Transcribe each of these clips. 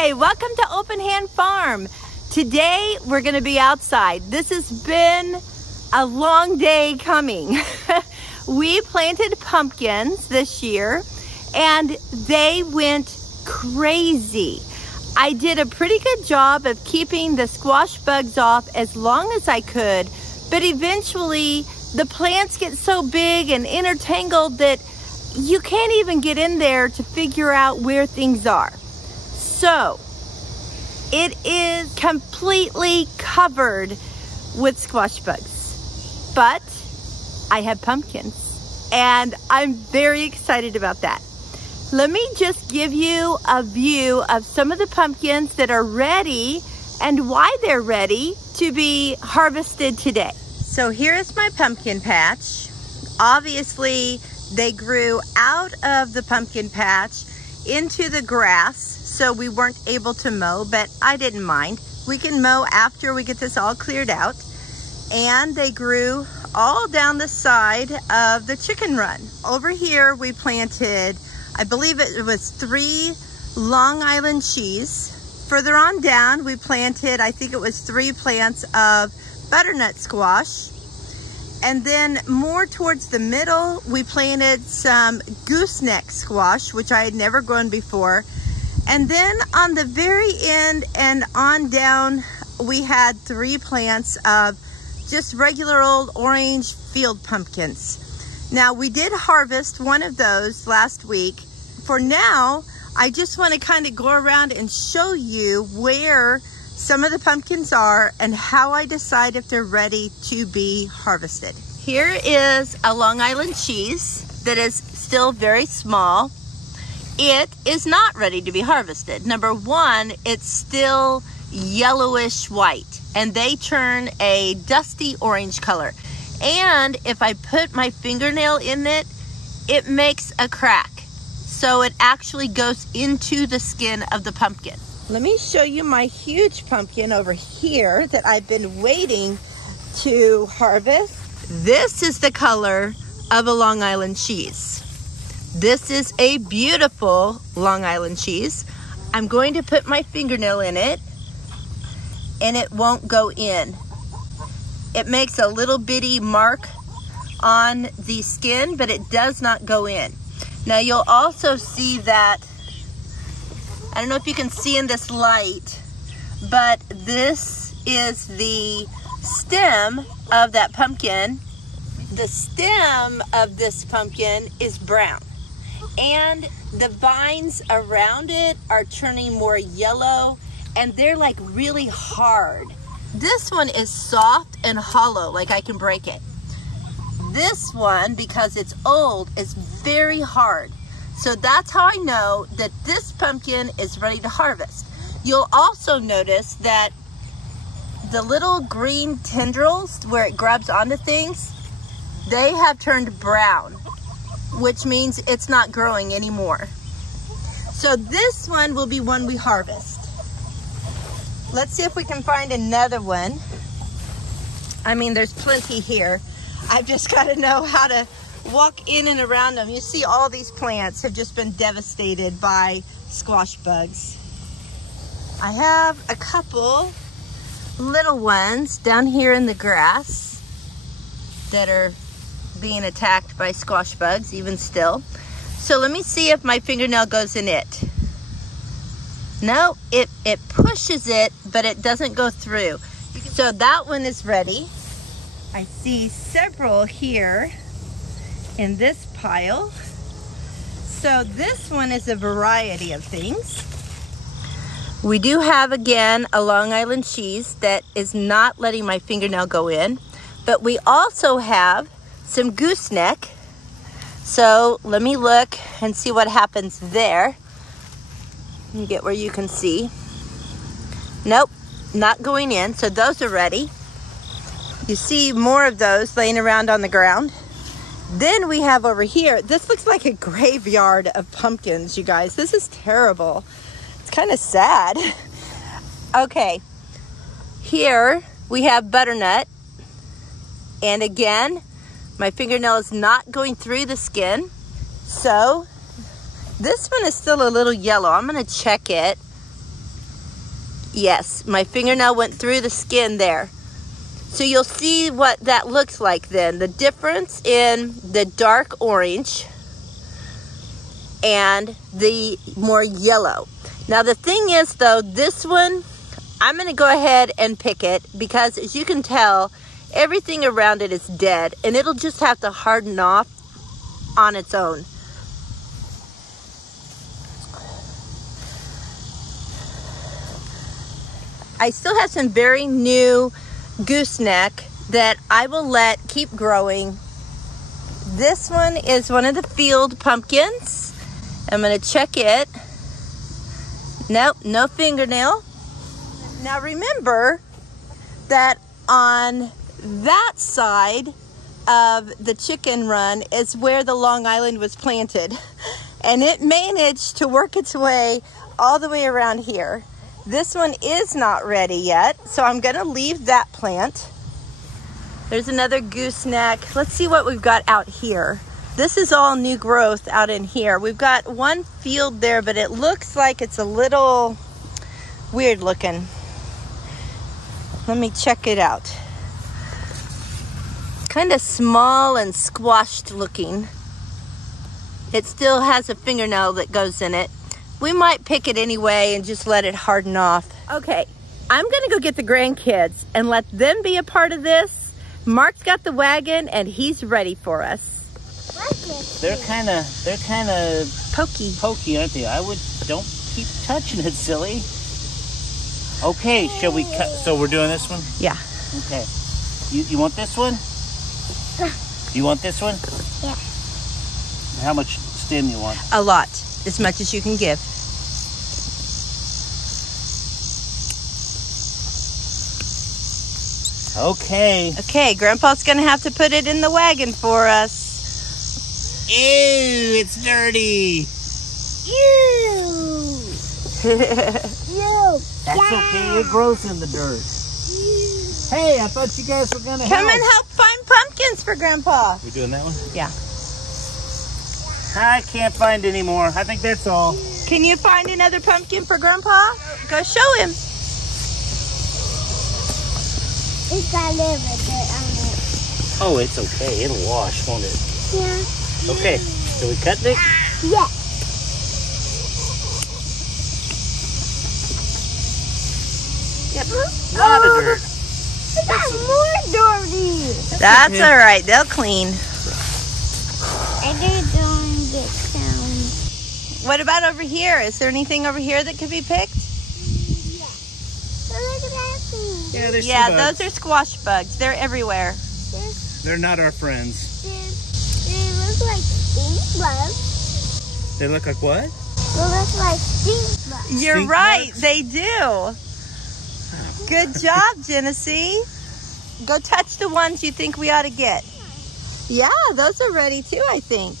Hi, welcome to Open Hand Farm. Today we're going to be outside. This has been a long day coming. We planted pumpkins this year and they went crazy. I did a pretty good job of keeping the squash bugs off as long as I could, but eventually the plants get so big and intertangled that you can't even get in there to figure out where things are. So it is completely covered with squash bugs, but I have pumpkins and I'm very excited about that. Let me just give you a view of some of the pumpkins that are ready and why they're ready to be harvested today. So here's my pumpkin patch. Obviously, they grew out of the pumpkin patch into the grass, so we weren't able to mow, but I didn't mind. We can mow after we get this all cleared out. And they grew all down the side of the chicken run. Over here, we planted, I believe it was 3 Long Island cheese. Further on down, we planted, I think it was 3 plants of butternut squash. And then more towards the middle, we planted some gooseneck squash, which I had never grown before. And then on the very end and on down, we had 3 plants of just regular old orange field pumpkins. Now, we did harvest one of those last week. For now, I just want to kind of go around and show you where some of the pumpkins are and how I decide if they're ready to be harvested. Here is a Long Island cheese that is still very small. It is not ready to be harvested. Number one, it's still yellowish white and they turn a dusty orange color. And if I put my fingernail in it, it makes a crack. So it actually goes into the skin of the pumpkin. Let me show you my huge pumpkin over here that I've been waiting to harvest. This is the color of a Long Island cheese. This is a beautiful Long Island cheese. I'm going to put my fingernail in it and it won't go in. It makes a little bitty mark on the skin, but it does not go in. Now you'll also see that, I don't know if you can see in this light, but this is the stem of that pumpkin. The stem of this pumpkin is brown and the vines around it are turning more yellow and they're like really hard. This one is soft and hollow, like I can break it. This one, because it's old, is very hard. So that's how I know that this pumpkin is ready to harvest. You'll also notice that the little green tendrils where it grabs onto things, they have turned brown, which means it's not growing anymore. So this one will be one we harvest. Let's see if we can find another one. I mean, there's plenty here. I've just got to know how to walk in and around them. You see all these plants have just been devastated by squash bugs. I have a couple little ones down here in the grass that are being attacked by squash bugs even still. So let me see if my fingernail goes in it. No, it pushes it, but it doesn't go through. So that one is ready. I see several here in this pile. So this one is a variety of things. We do have, again, a Long Island cheese that is not letting my fingernail go in, but we also have some gooseneck. So let me look and see what happens there. Let me get where you can see. Nope, not going in. So those are ready. You see more of those laying around on the ground. Then we have over here, this looks like a graveyard of pumpkins, you guys. This is terrible. It's kind of sad. Okay, here we have butternut. And again, my fingernail is not going through the skin. So This one is still a little yellow. I'm gonna check it. Yes, my fingernail went through the skin there. So you'll see what that looks like then. The difference in the dark orange and the more yellow. Now the thing is though, this one, I'm gonna go ahead and pick it because as you can tell, everything around it is dead and it'll just have to harden off on its own. I still have some very new gooseneck that I will let keep growing. This one is one of the field pumpkins. I'm gonna check it. Nope, no fingernail. Now remember that on that side of the chicken run is where the Long Island was planted. And it managed to work its way all the way around here. This one is not ready yet, so I'm gonna leave that plant. There's another gooseneck. Let's see what we've got out here. This is all new growth out in here. We've got one field there, but it looks like it's a little weird looking. Let me check it out. It's kind of small and squashed looking. It still has a fingernail that goes in it. We might pick it anyway and just let it harden off. Okay, I'm gonna go get the grandkids and let them be a part of this. Mark's got the wagon and he's ready for us. They're kind of pokey, aren't they? Don't keep touching it, silly. Okay, shall we cut? So we're doing this one? Yeah. Okay. You want this one? You want this one? Yeah. How much stem you want? A lot, as much as you can give. Okay. Okay, Grandpa's gonna have to put it in the wagon for us. Ew, it's dirty. Ew. Ew. That's okay, it grows in the dirt. Hey, I thought you guys were gonna Come and help find pumpkins for Grandpa. We doing that one? Yeah. I can't find any more. I think that's all. Can you find another pumpkin for Grandpa? Go show him. It's got a little bit dirt on it. Oh, it's okay. It'll wash, won't it? Yeah. Okay, so we cut it? Yeah. Yep. Lot of dirt. It's got more dirty. That's all right. They'll clean. I didn't get some. What about over here? Is there anything over here that could be picked? Yeah. But look at that thing. Yeah, there's Yeah, some bugs. those are squash bugs. They're everywhere. They're not our friends. They look like stink bugs. They look like what? They look like stink bugs. You're Stink right. bugs? They do. Good job, Genesee. Go touch the ones you think we ought to get. Yeah, those are ready too, I think.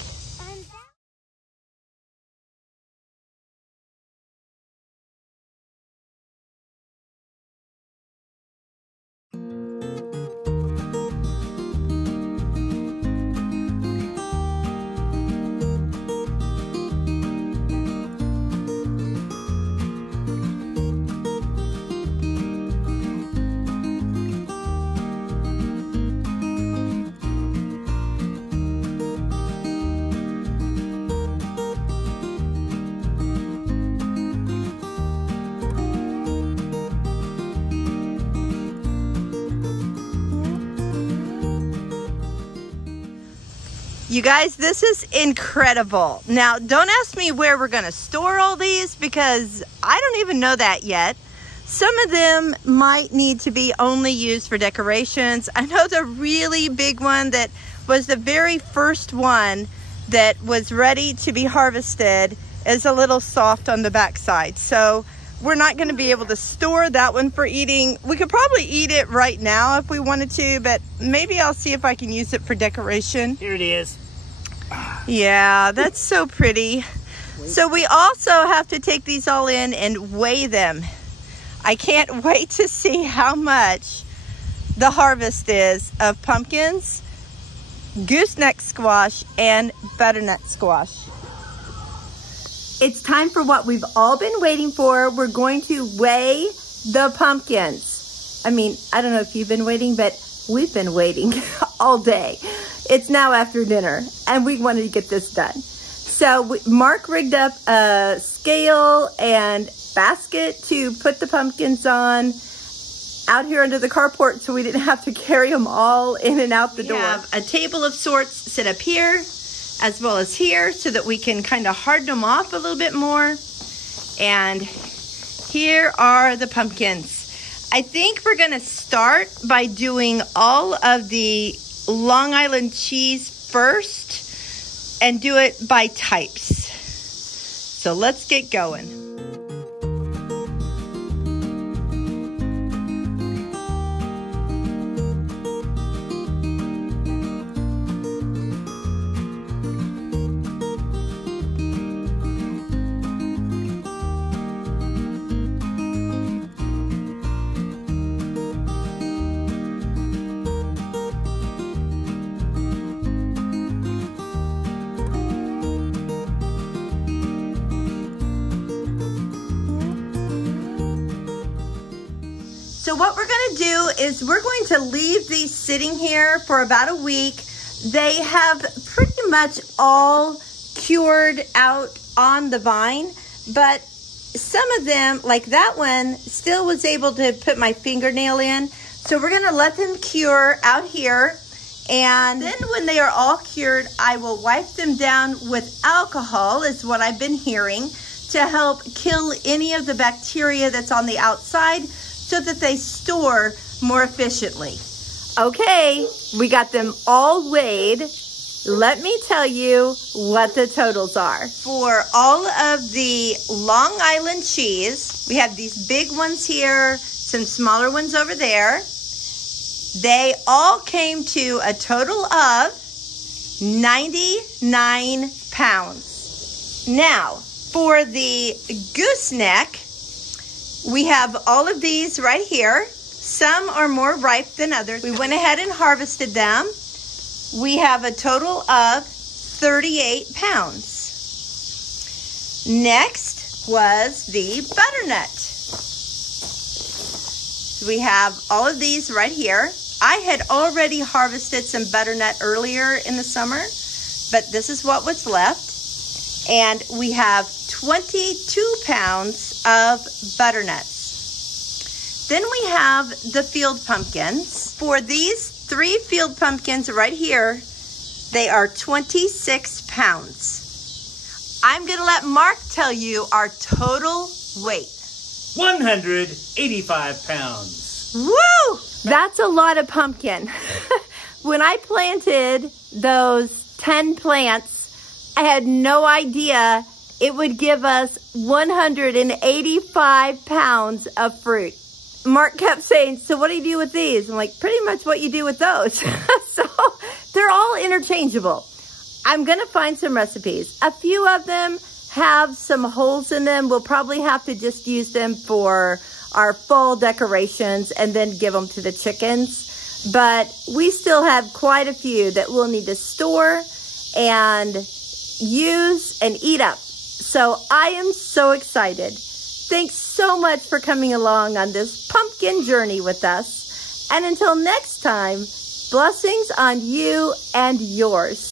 You guys, this is incredible. Now, don't ask me where we're gonna store all these because I don't even know that yet. Some of them might need to be only used for decorations. I know the really big one that was the very first one that was ready to be harvested is a little soft on the backside. So we're not gonna be able to store that one for eating. We could probably eat it right now if we wanted to, but maybe I'll see if I can use it for decoration. Here it is. Yeah, that's so pretty. So we also have to take these all in and weigh them. I can't wait to see how much the harvest is of pumpkins, gooseneck squash, and butternut squash. It's time for what we've all been waiting for. We're going to weigh the pumpkins. I mean, I don't know if you've been waiting, but we've been waiting all day. It's now after dinner, and we wanted to get this done. So Mark rigged up a scale and basket to put the pumpkins on out here under the carport so we didn't have to carry them all in and out the door. We have a table of sorts set up here as well as here so that we can kind of harden them off a little bit more. And here are the pumpkins. I think we're gonna start by doing all of the Long Island cheese first and do it by types. So let's get going. So what we're gonna do is we're going to leave these sitting here for about a week. They have pretty much all cured out on the vine, but some of them, like that one, still was able to put my fingernail in. So we're gonna let them cure out here. And then when they are all cured, I will wipe them down with alcohol, is what I've been hearing, to help kill any of the bacteria that's on the outside, so that they store more efficiently. Okay, we got them all weighed. Let me tell you what the totals are. For all of the Long Island cheese, we have these big ones here, some smaller ones over there. They all came to a total of 99 pounds. Now, for the gooseneck, we have all of these right here. Some are more ripe than others. We went ahead and harvested them. We have a total of 38 pounds. Next was the butternut. We have all of these right here. I had already harvested some butternut earlier in the summer, but this is what was left. And we have 22 pounds of butternuts. Then we have the field pumpkins. For these 3 field pumpkins right here, they are 26 pounds. I'm gonna let Mark tell you our total weight. 185 pounds. Woo! That's a lot of pumpkin. When I planted those 10 plants, I had no idea it would give us 185 pounds of fruit. Mark kept saying, so what do you do with these? I'm like, pretty much what you do with those. So they're all interchangeable. I'm gonna find some recipes. A few of them have some holes in them. We'll probably have to just use them for our fall decorations and then give them to the chickens. But we still have quite a few that we'll need to store and use and eat up. So I am so excited. Thanks so much for coming along on this pumpkin journey with us. And until next time, blessings on you and yours.